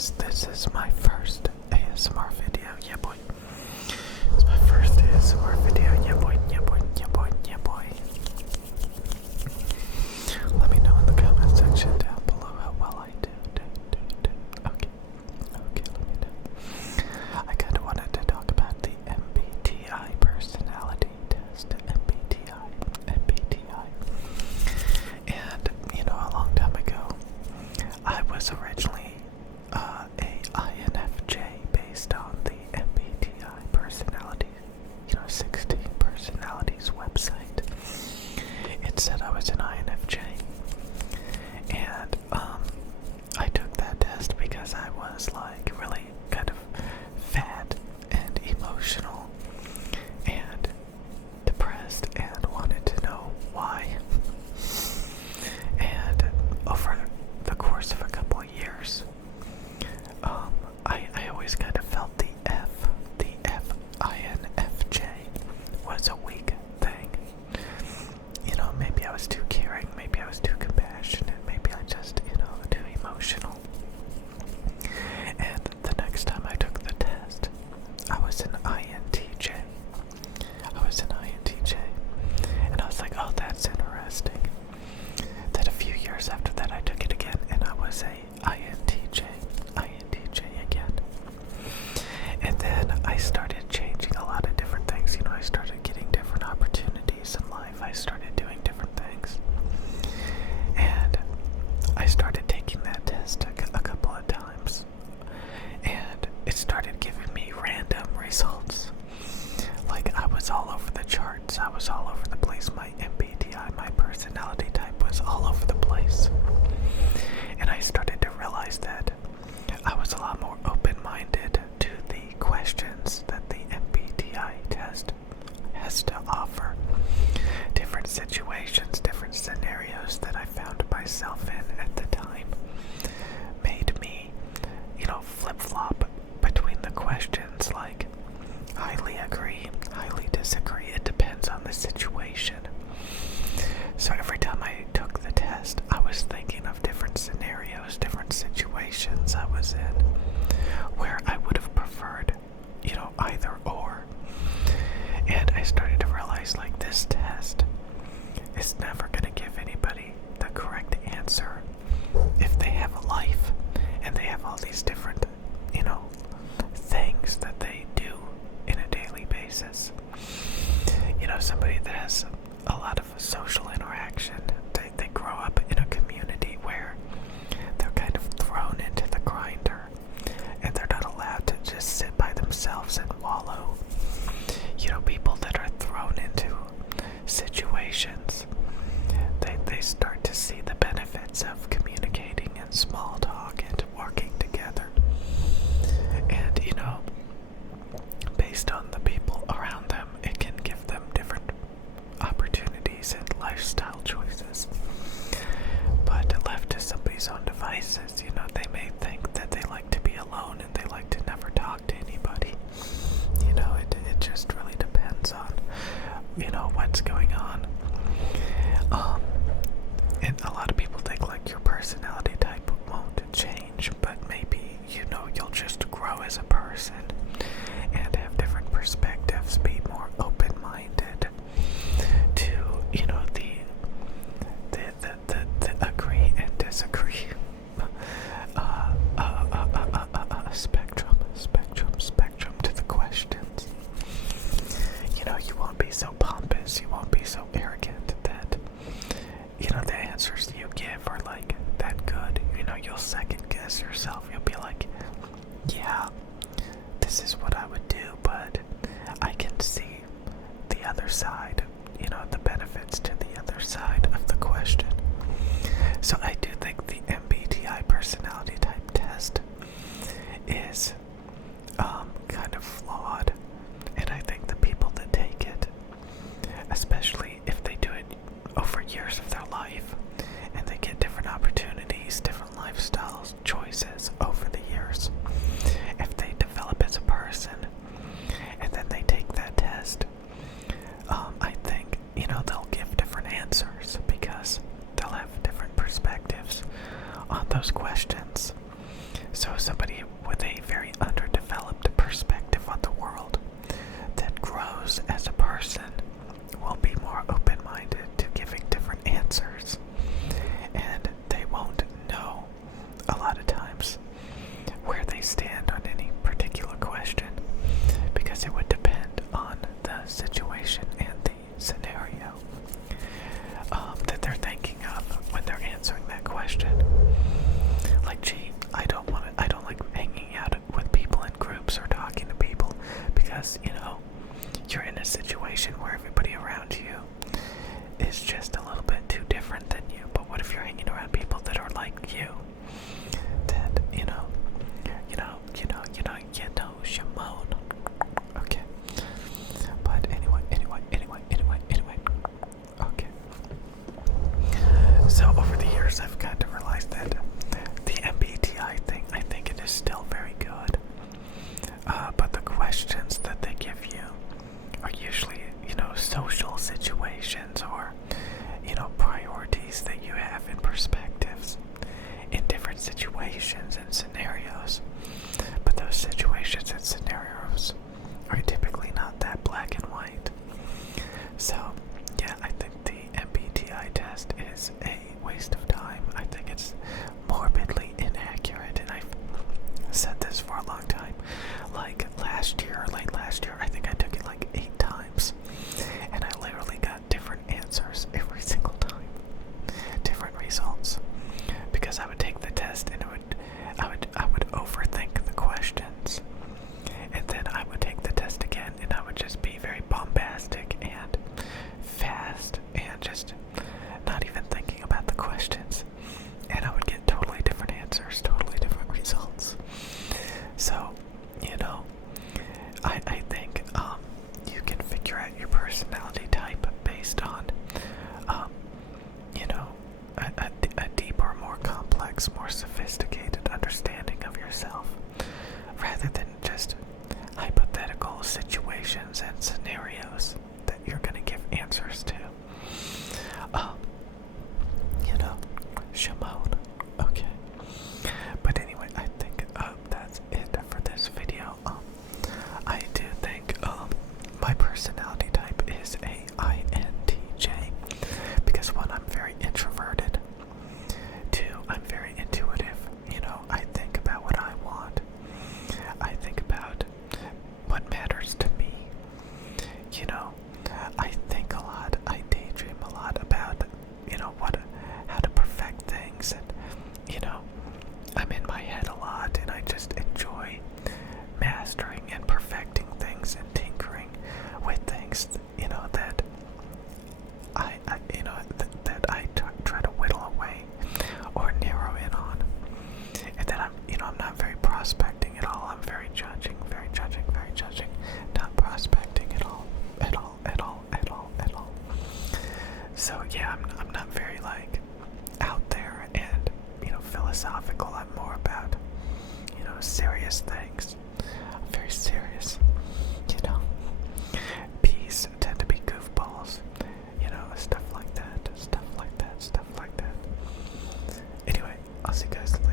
guys, this is my first ASMR video. Yeah, boy. It's my first ASMR video. Yeah, boy. Yeah, boy. Yeah, boy. Yeah, boy. Let me know in the comment section down below how well I do. Okay. Okay, let me know. I kind of wanted to talk about the MBTI personality test. MBTI. And, a long time ago, I was originally a INFJ based on the MBTI personality, 16 personalities website. It said I was an INFJ, and I took that test because I was like really kind of fat and emotional and depressed and wanted to know why. And over the course of a couple of years, I always kind of felt the INFJ was a weak thing. Maybe I was too caring, maybe I was too compassionate, maybe I just, too emotional. And the next time I took the test, I was an INTJ. And I was like, oh, that's interesting. Then a few years after that, I took it again, and I was a INTJ again. And then I started changing a lot of different things. I started getting different opportunities in life. I started doing different things. And I started taking that test a couple of times. And it started giving me random results. Like, I was all over the charts. I was all over the place. My MBTI, my personality type was all over the place. And I started to realize that I was a lot more open-minded to the questions that the MBTI test has to offer. Different situations, different scenarios that I found myself in at the time made me, flip-flop between the questions, like highly agree, highly disagree. It depends on the situation. So every time I took the test, I was thinking of different scenarios, different situations I was in, where I would have preferred, either or. And I started to realize, like, this test is never going to give anybody the correct answer if they have a life and they have all these different, things that they do in a daily basis. Somebody that has a lot of social interaction, they grow up in a community where they're kind of thrown into the grinder and they're not allowed to just sit by themselves and wallow. People that are thrown into situations, they start to see the benefits of communicating and small talk and working together. And, based on the people around them, it can give them different opportunities and lifestyle choices. But left to somebody's own devices, they may think that they like to be alone and they like to never talk to anybody. It just really depends on, what's going on. And a lot of people think like your personality type won't change, but maybe, you'll just grow as a person and have different perspectives, be more open-minded to, the agree and disagree spectrum to the questions. You won't be so pompous, you won't be so arrogant that, the answers you give are like that good. You'll second guess yourself. You'll be like, yeah, this is what I would do, but I can see the other side, the benefits to the other side of the question. So I do think the MBTI personality type test is kind of flawed, and I think the people that take it, especially if they do it over years of their life, and they get different opportunities, different lifestyle choices over the years, if they develop as a person, and then they take that test, I think, they'll give different answers because they'll have different perspectives on those questions. So if somebody still very good. But the questions that they give you are usually, social situations or, priorities that you have and perspectives in different situations and scenarios. But those situations and scenarios are typically not that black and white. So, yeah, I think the MBTI test is a waste of time. I think it's morbidly inaccurate, and I've said this for a long time. Like last year, or late last year, I think I took it like 8 times, and I literally got different answers every single time, different results, because I would take the test and I would overthink the questions, and then I would take the test again, and I would just be very bombastic and fast and just not even thinking about the questions, and I would get totally different answers, totally different results. So, I think you can figure out your personality type based on a deeper, more complex, more sophisticated understanding of yourself, rather than just hypothetical situations and scenarios that you're going to give answers to. Shimon. Okay. But anyway, I think that's it for this video. I do think my personality type is a INTJ, because one, I'm very introverted. Two, I'm very intuitive. I think about what I want. I think about what matters to me. I think a lot. I daydream a lot about, how to perfect things, and, I'm in my head a lot, and I just enjoy mastering and perfecting things and tinkering with things, that I try to whittle away or narrow in on. And then I'm not very prospecting at all. I'm very judging, not prospecting at all. So yeah, I'm not very out there and philosophical. I'm more about serious things. I'm very serious. P's tend to be goofballs. Stuff like that. Anyway, I'll see you guys later.